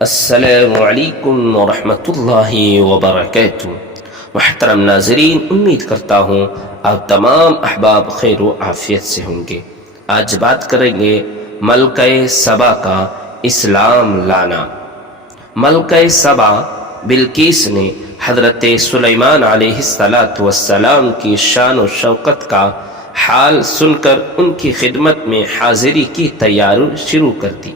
السلام علیکم ورحمۃ اللہ وبرکاتہ۔ محترم ناظرین، امید کرتا ہوں آپ تمام احباب خیر و عافیت سے ہوں گے۔ آج بات کریں گے ملکہ سبا کا اسلام لانا۔ ملکہ سبا بلقیس نے حضرت سلیمان علیہ السلام کی شان و شوکت کا حال سن کر ان کی خدمت میں حاضری کی تیاری شروع کر دی۔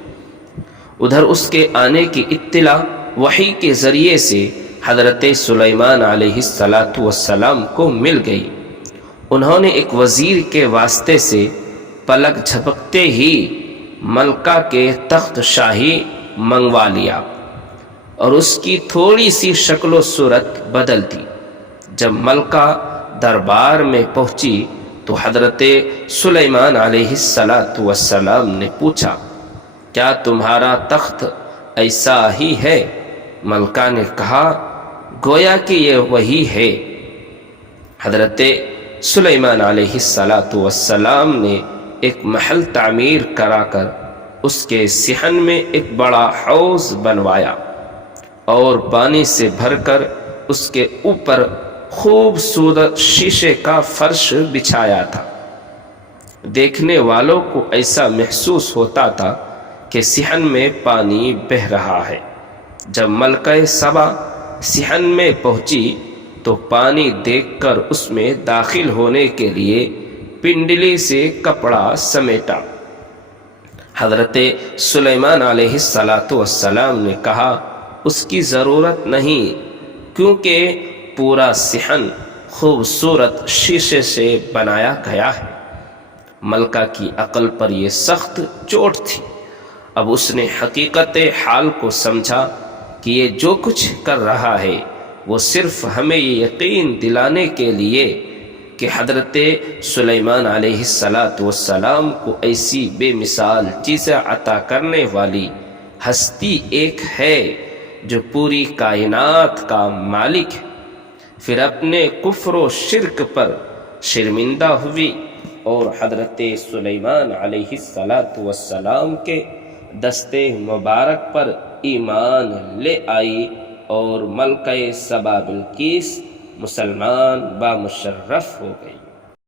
ادھر اس کے آنے کی اطلاع وحی کے ذریعے سے حضرت سلیمان علیہ السلام کو مل گئی۔ انہوں نے ایک وزیر کے واسطے سے پلک جھپکتے ہی ملکہ کے تخت شاہی منگوا لیا اور اس کی تھوڑی سی شکل و صورت بدل دی۔ جب ملکہ دربار میں پہنچی تو حضرت سلیمان علیہ السلام نے پوچھا، کیا تمہارا تخت ایسا ہی ہے؟ ملکہ نے کہا، گویا کہ یہ وہی ہے۔ حضرت سلیمان علیہ السلام نے ایک محل تعمیر کرا کر اس کے صحن میں ایک بڑا حوض بنوایا اور پانی سے بھر کر اس کے اوپر خوبصورت شیشے کا فرش بچھایا تھا۔ دیکھنے والوں کو ایسا محسوس ہوتا تھا کہ صحن میں پانی بہہ رہا ہے۔ جب ملکہ سبا صحن میں پہنچی تو پانی دیکھ کر اس میں داخل ہونے کے لیے پنڈلی سے کپڑا سمیٹا۔ حضرت سلیمان علیہ السلام نے کہا، اس کی ضرورت نہیں، کیونکہ پورا صحن خوبصورت شیشے سے بنایا گیا ہے۔ ملکہ کی عقل پر یہ سخت چوٹ تھی۔ اب اس نے حقیقت حال کو سمجھا کہ یہ جو کچھ کر رہا ہے وہ صرف ہمیں یہ یقین دلانے کے لیے کہ حضرت سلیمان علیہ السلام کو ایسی بے مثال چیزیں عطا کرنے والی ہستی ایک ہے جو پوری کائنات کا مالک ہے۔ پھر اپنے کفر و شرک پر شرمندہ ہوئی اور حضرت سلیمان علیہ السلام کے دستے مبارک پر ایمان لے آئی اور ملکہ سبا بلقیس مسلمان بامشرف ہو گئی۔